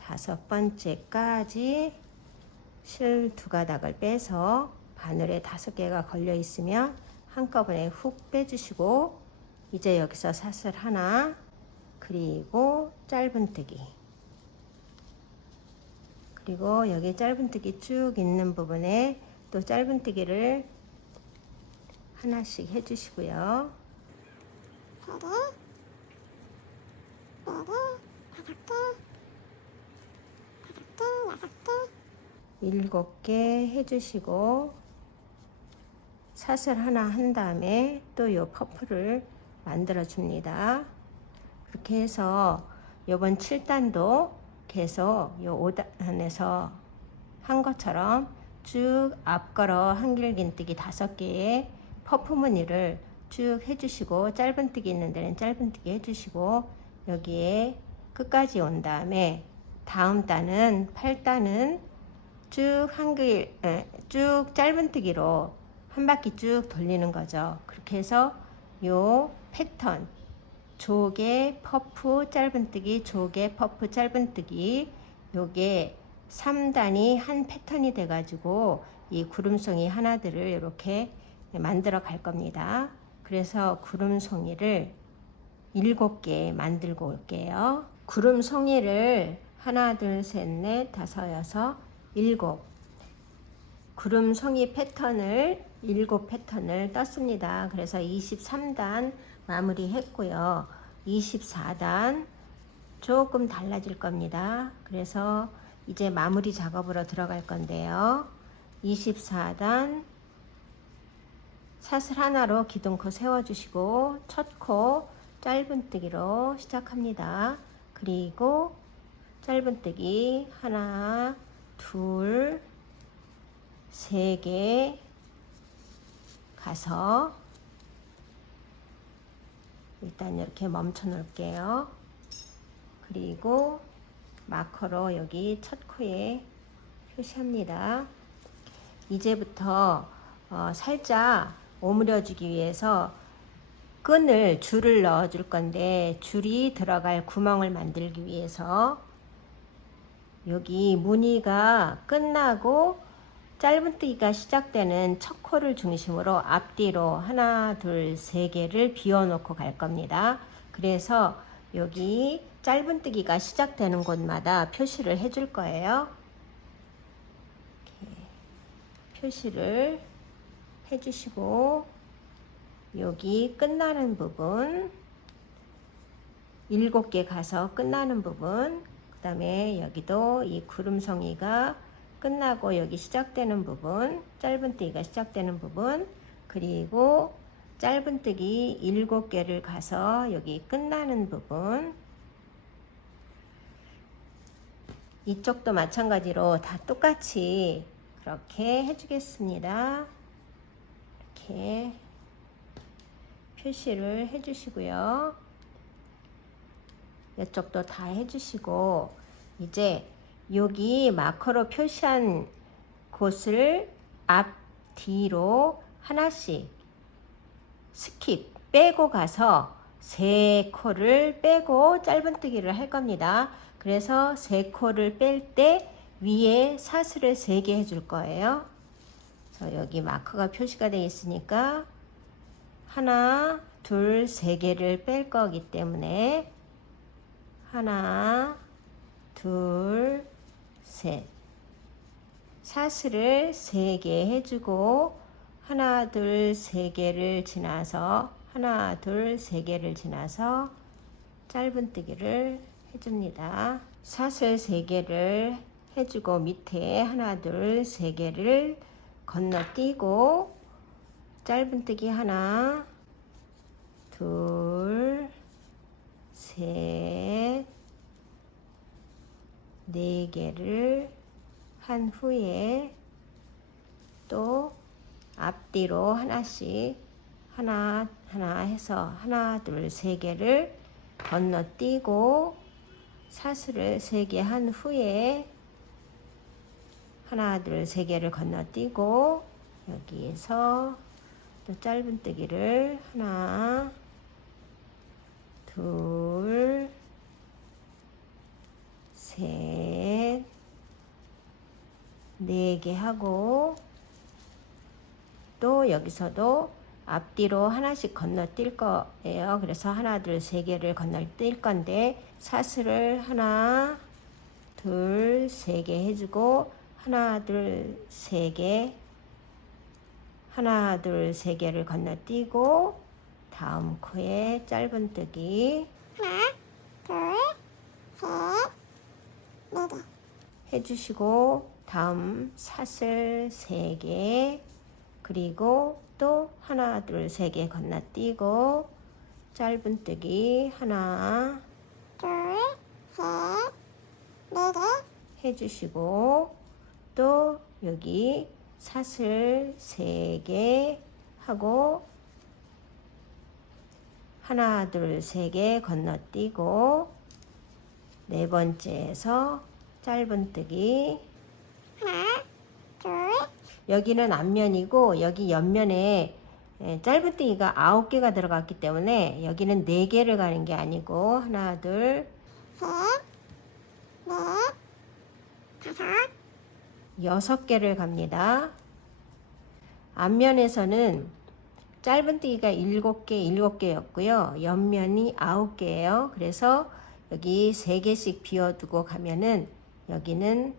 5번째까지 실 2가닥을 빼서 바늘에 5개가 걸려 있으면 한꺼번에 훅 빼주시고, 이제 여기서 사슬 하나, 그리고 짧은뜨기, 그리고 여기 짧은뜨기 쭉 있는 부분에 또 짧은뜨기를 하나씩 해주시고요. 3개, 4개, 5개, 5개, 6개, 7개 해주시고, 사슬 하나 한 다음에 또 요 퍼프를 만들어 줍니다. 그렇게 해서 요번 7단도 계속 요 5단에서 한 것처럼 쭉 앞걸어 한길긴뜨기 5개의 퍼프 무늬를 쭉 해주시고, 짧은뜨기 있는 데는 짧은뜨기 해주시고, 여기에 끝까지 온 다음에 다음 단은 8단은 쭉 쭉 짧은뜨기로 한 바퀴 쭉 돌리는 거죠. 그렇게 해서 요 패턴 조개 퍼프 짧은뜨기, 조개 퍼프 짧은뜨기, 요게 3단이 한 패턴이 돼 가지고 이 구름송이 하나들을 이렇게 만들어 갈 겁니다. 그래서 구름송이를 7개 만들고 올게요. 구름송이를 하나, 둘, 셋, 넷, 다섯, 여섯, 7 구름송이 패턴을 7패턴을 떴습니다. 그래서 23단 마무리 했고요. 24단 조금 달라질 겁니다. 그래서 이제 마무리 작업으로 들어갈 건데요. 24단 사슬 하나로 기둥코 세워주시고 첫 코 짧은뜨기로 시작합니다. 그리고 짧은뜨기 하나, 둘, 3개 가서 일단 이렇게 멈춰 놓을게요. 그리고 마커로 여기 첫 코에 표시합니다. 이제부터 살짝 오므려 주기 위해서 줄을 넣어 줄 건데, 줄이 들어갈 구멍을 만들기 위해서 여기 무늬가 끝나고 짧은뜨기가 시작되는 첫 코를 중심으로 앞뒤로 하나, 둘, 3개를 비워 놓고 갈 겁니다. 그래서 여기 짧은뜨기가 시작되는 곳마다 표시를 해 줄 거예요. 이렇게 표시를 해 주시고, 여기 끝나는 부분 7개 가서 끝나는 부분, 그 다음에 여기도 이 구름송이가 끝나고 여기 시작되는 부분, 짧은뜨기가 시작되는 부분, 그리고 짧은뜨기 7개를 가서 여기 끝나는 부분, 이쪽도 마찬가지로 다 똑같이 그렇게 해주겠습니다. 이렇게 표시를 해주시고요. 이쪽도 다 해주시고, 이제 여기 마커로 표시한 곳을 앞, 뒤로 하나씩 스킵 빼고 가서 3코를 빼고 짧은뜨기를 할 겁니다. 그래서 3코를 뺄 때 위에 사슬을 3개 해줄 거예요. 그래서 여기 마커가 표시가 되어 있으니까 하나, 둘, 3개를 뺄 거기 때문에 하나, 둘, 셋. 사슬을 3개 해주고 하나, 둘, 3개를 지나서 하나, 둘, 3개를 지나서 짧은뜨기를 해줍니다. 사슬 3개를 해주고 밑에 하나, 둘, 3개를 건너뛰고 짧은뜨기 하나, 둘, 셋, 4개를 한 후에 또 앞뒤로 하나씩 하나 해서 하나, 둘, 3개를 건너뛰고 사슬을 3개 한 후에 하나, 둘, 3개를 건너뛰고 여기에서 또 짧은뜨기를 하나, 둘, 셋, 4개 하고 또 여기서도 앞뒤로 하나씩 건너뛸 거예요. 그래서 하나, 둘, 3개를 건너뛸 건데 사슬을 하나, 둘, 3개 해주고 하나, 둘, 3개, 하나, 둘, 3개를 건너뛰고 다음 코에 짧은뜨기 하나, 둘, 셋, 4개. 해주시고 다음 사슬 3개 그리고 또 하나, 둘, 3개 건너뛰고 짧은뜨기 하나, 둘, 셋, 4개. 해주시고 또 여기 사슬 3개 하고 하나, 둘, 3개 건너뛰고 4번째에서 짧은뜨기 하나, 둘, 여기는 앞면이고 여기 옆면에 짧은뜨기가 9개가 들어갔기 때문에 여기는 4개를 가는 게 아니고 하나, 둘, 셋, 넷, 5, 6개를 갑니다. 앞면에서는 짧은뜨기가 7개였고요. 옆면이 9개예요. 그래서 여기 3개씩 비워두고 가면은 여기는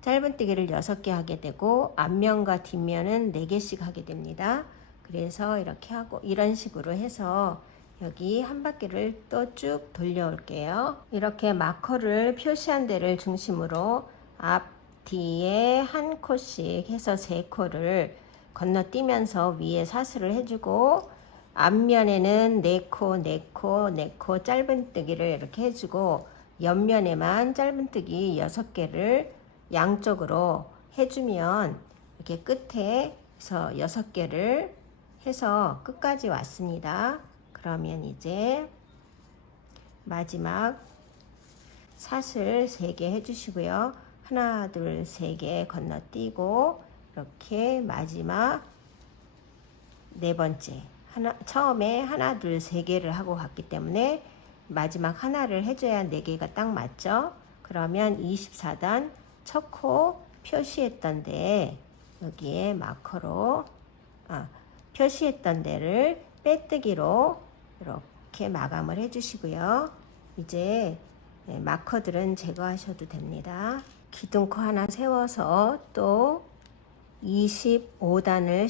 짧은뜨기를 6개 하게 되고 앞면과 뒷면은 4개씩 하게 됩니다. 그래서 이렇게 하고 이런 식으로 해서 여기 한 바퀴를 또 쭉 돌려올게요. 이렇게 마커를 표시한 데를 중심으로 앞, 뒤에 한 코씩 해서 3코를 건너뛰면서 위에 사슬을 해주고 앞면에는 4코, 4코, 4코 짧은뜨기를 이렇게 해주고 옆면에만 짧은뜨기 6개를 양쪽으로 해주면 이렇게 끝에서 6개를 해서 끝까지 왔습니다. 그러면 이제 마지막 사슬 3개 해주시고요. 하나, 둘, 3개 건너뛰고 이렇게 마지막 4번째 처음에 하나, 둘, 3개를 하고 갔기 때문에 마지막 하나를 해줘야 4개가 딱 맞죠? 그러면 24단 첫 코 표시했던 데 여기에 마커로 표시했던 데를 빼뜨기로 이렇게 마감을 해주시고요. 이제 마커들은 제거하셔도 됩니다. 기둥코 하나 세워서 또 25단을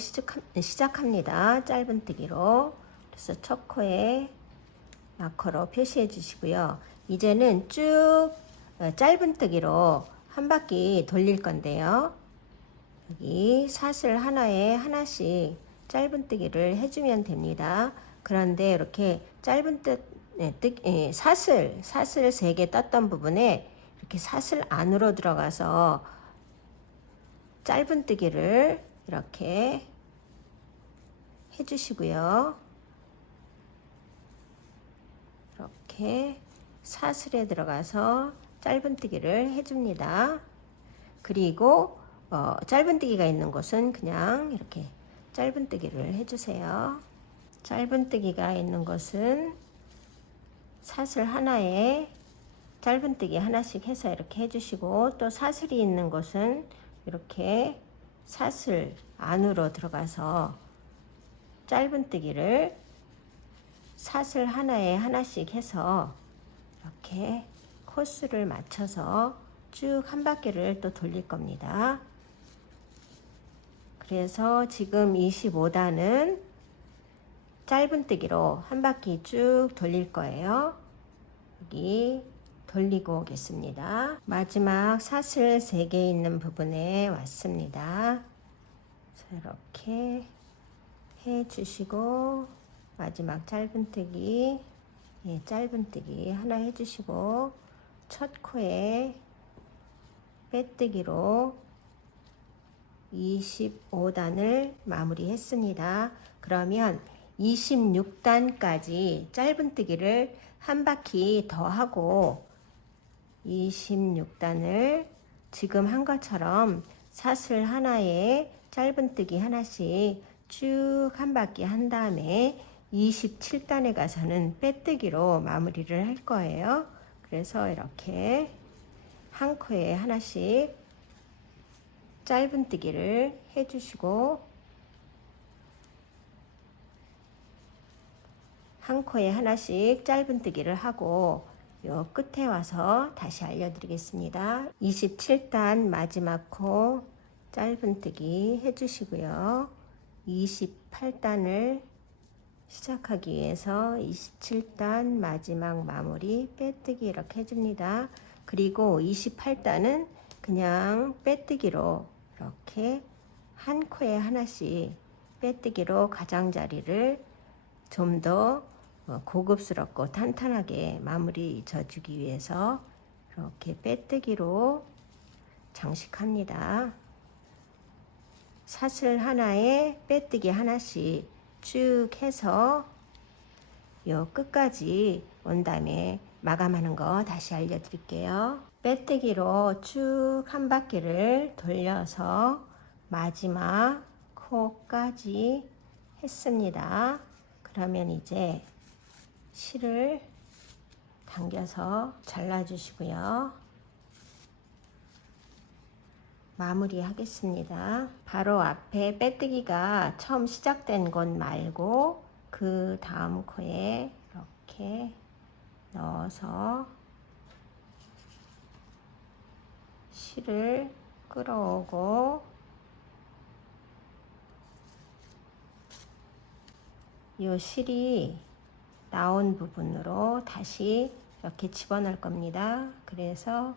시작합니다. 짧은뜨기로. 그래서 첫 코에 마커로 표시해 주시고요. 이제는 쭉 짧은뜨기로 한 바퀴 돌릴 건데요. 여기 사슬 하나에 하나씩 짧은뜨기를 해주면 됩니다. 그런데 이렇게 사슬 3개 떴던 부분에 이렇게 사슬 안으로 들어가서 짧은뜨기를 이렇게 해주시고요. 이렇게 사슬에 들어가서 짧은뜨기를 해줍니다. 그리고 짧은뜨기가 있는 곳은 그냥 이렇게 짧은뜨기를 해주세요. 짧은뜨기가 있는 곳은 사슬 하나에 짧은뜨기 하나씩 해서 이렇게 해주시고 또 사슬이 있는 곳은 이렇게 사슬 안으로 들어가서 짧은뜨기를 사슬 하나에 하나씩 해서 이렇게 코스를 맞춰서 쭉 한 바퀴를 또 돌릴 겁니다. 그래서 지금 25단은 짧은뜨기로 한 바퀴 쭉 돌릴 거예요. 여기 돌리고 오겠습니다. 마지막 사슬 3개 있는 부분에 왔습니다. 이렇게 해주시고 마지막 짧은뜨기 짧은뜨기 하나 해주시고 첫 코에 빼뜨기로 25단을 마무리했습니다. 그러면 26단까지 짧은뜨기를 한 바퀴 더 하고 26단을 지금 한 것처럼 사슬 하나에 짧은뜨기 하나씩 쭉 한 바퀴 한 다음에 27단에 가서는 빼뜨기로 마무리를 할 거예요. 그래서 이렇게 한 코에 하나씩 짧은뜨기를 해주시고 한 코에 하나씩 짧은뜨기를 하고 요 끝에 와서 다시 알려드리겠습니다. 27단 마지막 코 짧은뜨기 해주시고요. 28단을 시작하기 위해서 27단 마지막 마무리 빼뜨기 이렇게 해줍니다. 그리고 28단은 그냥 빼뜨기로 이렇게 한 코에 하나씩 빼뜨기로 가장자리를 좀 더 고급스럽고 탄탄하게 마무리 져주기 위해서 이렇게 빼뜨기로 장식합니다. 사슬 하나에 빼뜨기 하나씩 쭉 해서 요 끝까지 온 다음에 마감하는 거 다시 알려드릴게요. 빼뜨기로 쭉 한 바퀴를 돌려서 마지막 코까지 했습니다. 그러면 이제 실을 당겨서 잘라주시고요. 마무리 하겠습니다. 바로 앞에 빼뜨기가 처음 시작된 곳 말고 그 다음 코에 이렇게 넣어서 실을 끌어오고 이 실이 나온 부분으로 다시 이렇게 집어넣을 겁니다. 그래서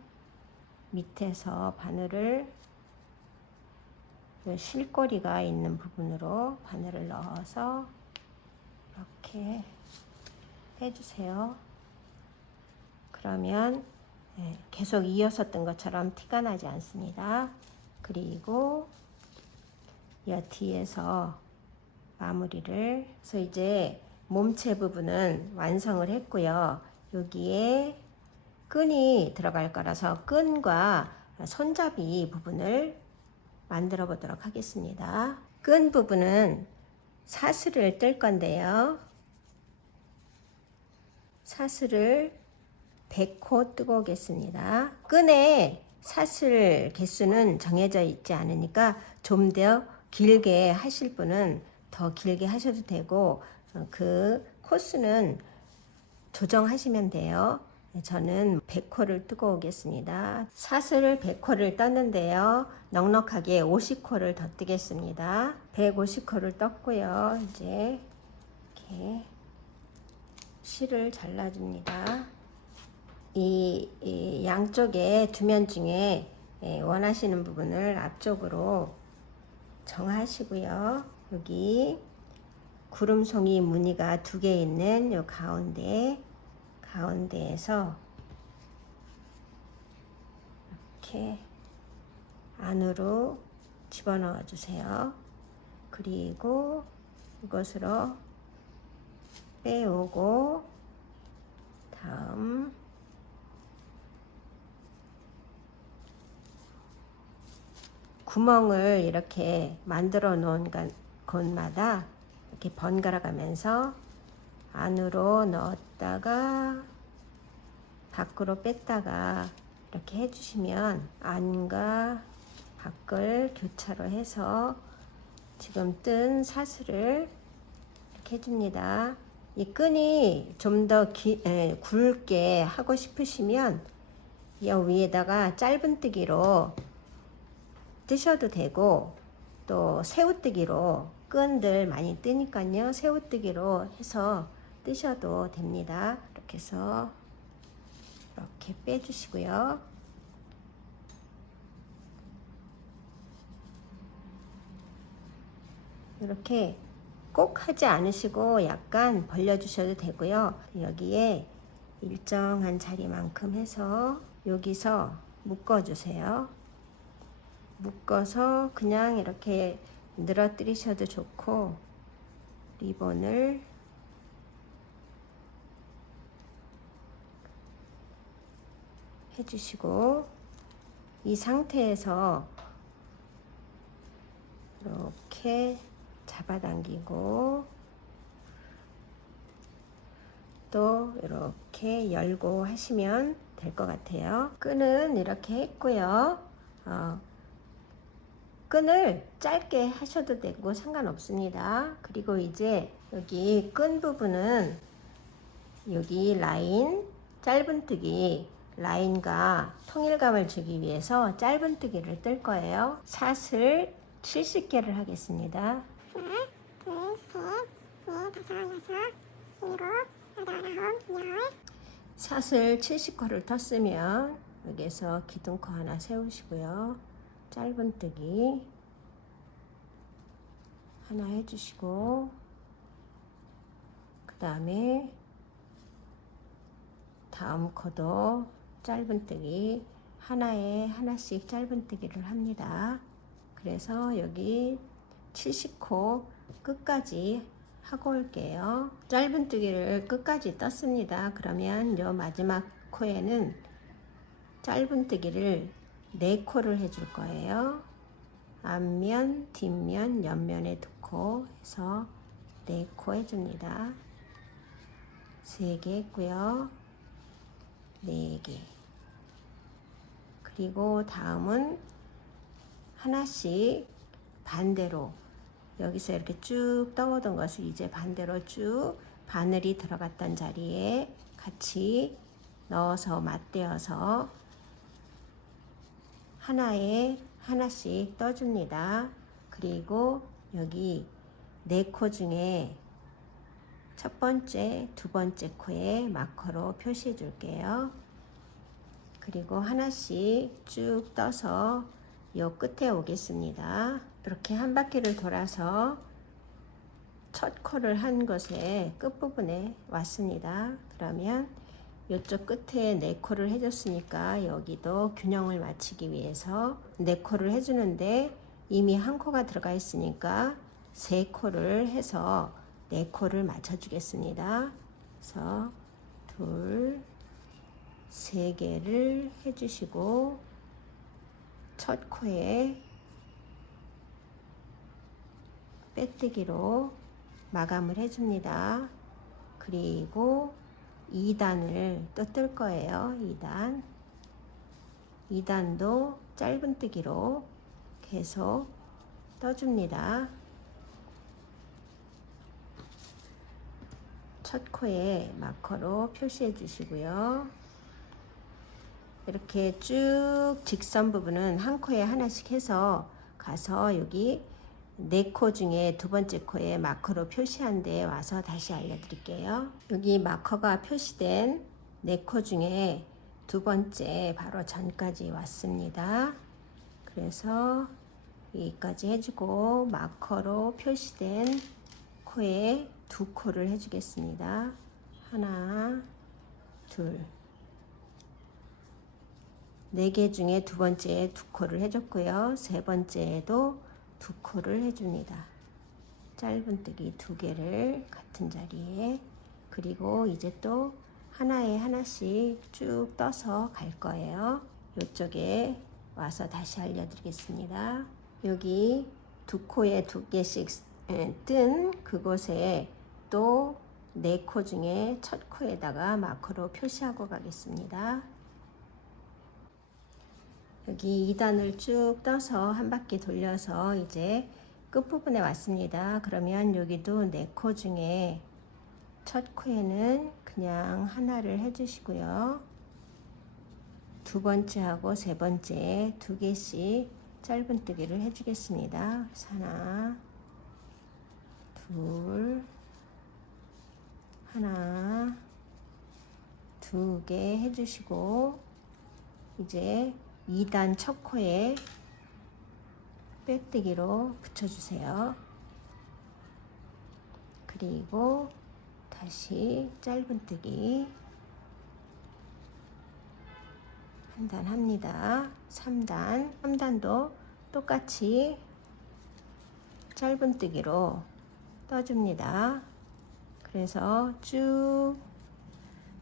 밑에서 바늘을 이 실꼬리가 있는 부분으로 바늘을 넣어서 이렇게 빼주세요. 그러면 계속 이어서 뜬 것처럼 티가 나지 않습니다. 그리고 이 뒤에서 마무리를 해서 이제 몸체 부분은 완성을 했고요. 여기에 끈이 들어갈 거라서 끈과 손잡이 부분을 만들어 보도록 하겠습니다. 끈 부분은 사슬을 뜰 건데요. 사슬을 100호 뜨고 오겠습니다. 끈에 사슬 개수는 정해져 있지 않으니까 좀 더 길게 하실 분은 더 길게 하셔도 되고 그 코스는 조정하시면 돼요. 저는 100호를 뜨고 오겠습니다. 사슬을 100호를 떴는데요. 넉넉하게 50호를 더 뜨겠습니다. 150호를 떴고요. 이제 이렇게 실을 잘라줍니다. 이 양쪽에 두 면 중에 원하시는 부분을 앞쪽으로 정하시고요. 여기 구름송이 무늬가 두 개 있는 요 가운데에서 이렇게 안으로 집어넣어 주세요. 그리고 이것으로 빼오고 다음 구멍을 이렇게 만들어 놓은 곳마다 이렇게 번갈아 가면서 안으로 넣었다가 밖으로 뺐다가 이렇게 해주시면 안과 밖을 교차로 해서 지금 뜬 사슬을 이렇게 해줍니다. 이 끈이 좀 더 굵게 하고 싶으시면 이 위에다가 짧은뜨기로 뜨셔도 되고 또 새우뜨기로 끈들 많이 뜨니까요. 새우뜨기로 해서 뜨셔도 됩니다. 이렇게 해서 이렇게 빼주시고요. 이렇게 꼭 하지 않으시고 약간 벌려주셔도 되고요. 여기에 일정한 자리만큼 해서 여기서 묶어주세요. 묶어서 그냥 이렇게 늘어뜨리셔도 좋고 리본을 해주시고 이 상태에서 이렇게 잡아당기고 또 이렇게 열고 하시면 될 것 같아요. 끈은 이렇게 했고요. 끈을 짧게 하셔도 되고 상관없습니다. 그리고 이제 여기 끈 부분은 여기 라인 짧은뜨기 라인과 통일감을 주기 위해서 짧은뜨기를 뜰 거예요. 샷을 70개를 하겠습니다. 하나, 둘, 셋, 넷, 다섯, 여섯, 일곱, 여덟, 아홉, 열. 샷을 70코를 떴으면 여기에서 기둥코 하나 세우시고요. 짧은뜨기 하나 해주시고 그 다음에 다음 코도 짧은뜨기 하나에 하나씩 짧은뜨기를 합니다. 그래서 여기 70코 끝까지 하고 올게요. 짧은뜨기를 끝까지 떴습니다. 그러면 요 마지막 코에는 짧은뜨기를 4코를 해줄 거예요. 앞면, 뒷면, 옆면에 2코 해서 4코 해줍니다. 3개 했고요. 4개. 그리고 다음은 하나씩 반대로 여기서 이렇게 쭉 떠오던 것을 이제 반대로 쭉 바늘이 들어갔던 자리에 같이 넣어서 맞대어서 하나에 하나씩 떠줍니다. 그리고 여기 4코 중에 첫 번째, 두 번째 코에 마커로 표시해 줄게요. 그리고 하나씩 쭉 떠서 요 끝에 오겠습니다. 이렇게 한 바퀴를 돌아서 첫 코를 한 것에 끝부분에 왔습니다. 그러면 이쪽 끝에 4코를 해줬으니까 여기도 균형을 맞추기 위해서 4코를 해주는데 이미 한 코가 들어가 있으니까 3코를 해서 4코를 맞춰주겠습니다. 그래서 2, 3개를 해주시고 첫 코에 빼뜨기로 마감을 해줍니다. 그리고 2단을 또 뜰 거예요. 2단. 2단도 짧은뜨기로 계속 떠줍니다. 첫 코에 마커로 표시해 주시고요. 이렇게 쭉 직선 부분은 한 코에 하나씩 해서 가서 여기 4코 중에 두 번째 코에 마커로 표시한 데 와서 다시 알려드릴게요. 여기 마커가 표시된 4코 중에 두 번째 바로 전까지 왔습니다. 그래서 여기까지 해주고 마커로 표시된 코에 2코를 해주겠습니다. 하나, 둘. 4개 중에 두 번째에 2코를 해줬고요. 세 번째에도 2코를 해줍니다. 짧은뜨기 2개를 같은 자리에. 그리고 이제 또 하나에 하나씩 쭉 떠서 갈 거예요. 이쪽에 와서 다시 알려드리겠습니다. 여기 2코에 2개씩 뜬 그곳에 또 4코 중에 첫 코에다가 마커로 표시하고 가겠습니다. 여기 2단을 쭉 떠서 한 바퀴 돌려서 이제 끝부분에 왔습니다. 그러면 여기도 4코 중에 첫 코에는 그냥 하나를 해주시고요. 두 번째하고 세 번째에 2개씩 짧은뜨기를 해주겠습니다. 하나, 둘, 하나, 2개 해주시고 이제 2단 첫 코에 빼뜨기로 붙여주세요. 그리고 다시 짧은뜨기 한 단 합니다. 3단도 똑같이 짧은뜨기로 떠줍니다. 그래서 쭉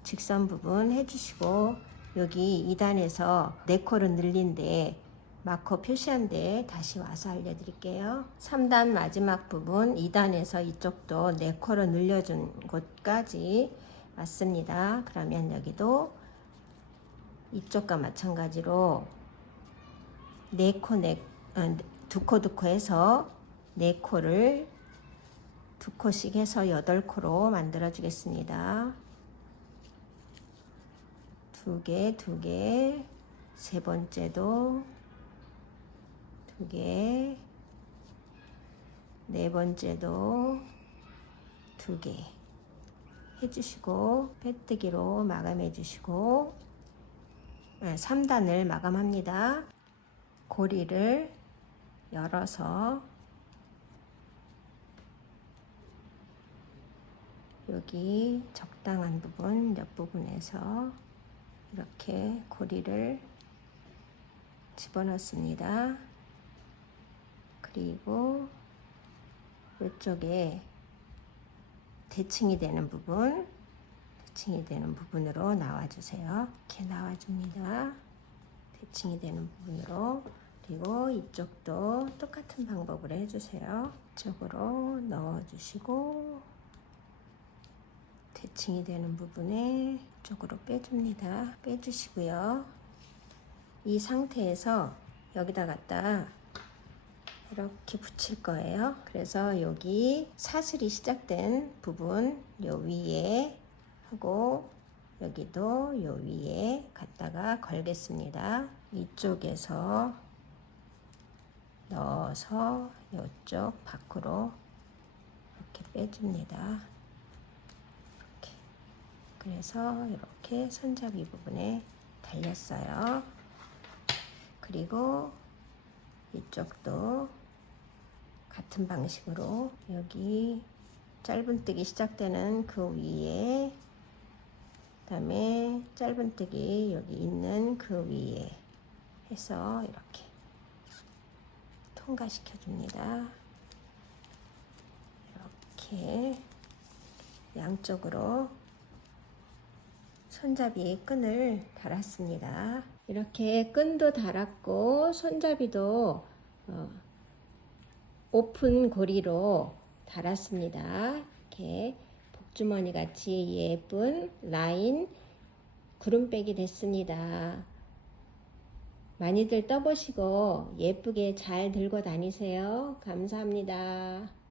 직선 부분 해주시고 여기 2단에서 4코를 늘린데 마커 표시한 데 다시 와서 알려드릴게요. 3단 마지막 부분 2단에서 이쪽도 4코를 늘려준 곳까지 왔습니다. 그러면 여기도 이쪽과 마찬가지로 두 코 해서 4코를 2코씩 해서 8코로 만들어 주겠습니다. 2개, 2개, 세 번째도 2개, 네 번째도 2개 해주시고 빼뜨기로 마감해 주시고 3단을 마감합니다. 고리를 열어서 여기 적당한 부분 옆부분에서 이렇게 고리를 집어넣습니다. 그리고 이쪽에 대칭이 되는 부분으로 나와주세요. 이렇게 나와줍니다. 대칭이 되는 부분으로. 그리고 이쪽도 똑같은 방법으로 해주세요. 이쪽으로 넣어주시고 대칭이 되는 부분에 이쪽으로 빼줍니다. 빼주시고요. 이 상태에서 여기다 갖다 이렇게 붙일 거예요. 그래서 여기 사슬이 시작된 부분 요 위에 하고 여기도 요 위에 갖다가 걸겠습니다. 이쪽에서 넣어서 이쪽 밖으로 이렇게 빼줍니다. 이렇게. 그래서 이렇게 손잡이 부분에 달렸어요. 그리고 이쪽도 같은 방식으로 여기 짧은뜨기 시작되는 그 위에 그다음에 짧은뜨기 여기 있는 그 위에 해서 이렇게 통과시켜 줍니다. 이렇게 양쪽으로 손잡이 끈을 달았습니다. 이렇게 끈도 달았고 손잡이도 오픈 고리로 달았습니다. 이렇게 복주머니 같이 예쁜 라인 구름백이 됐습니다. 많이들 떠보시고 예쁘게 잘 들고 다니세요. 감사합니다.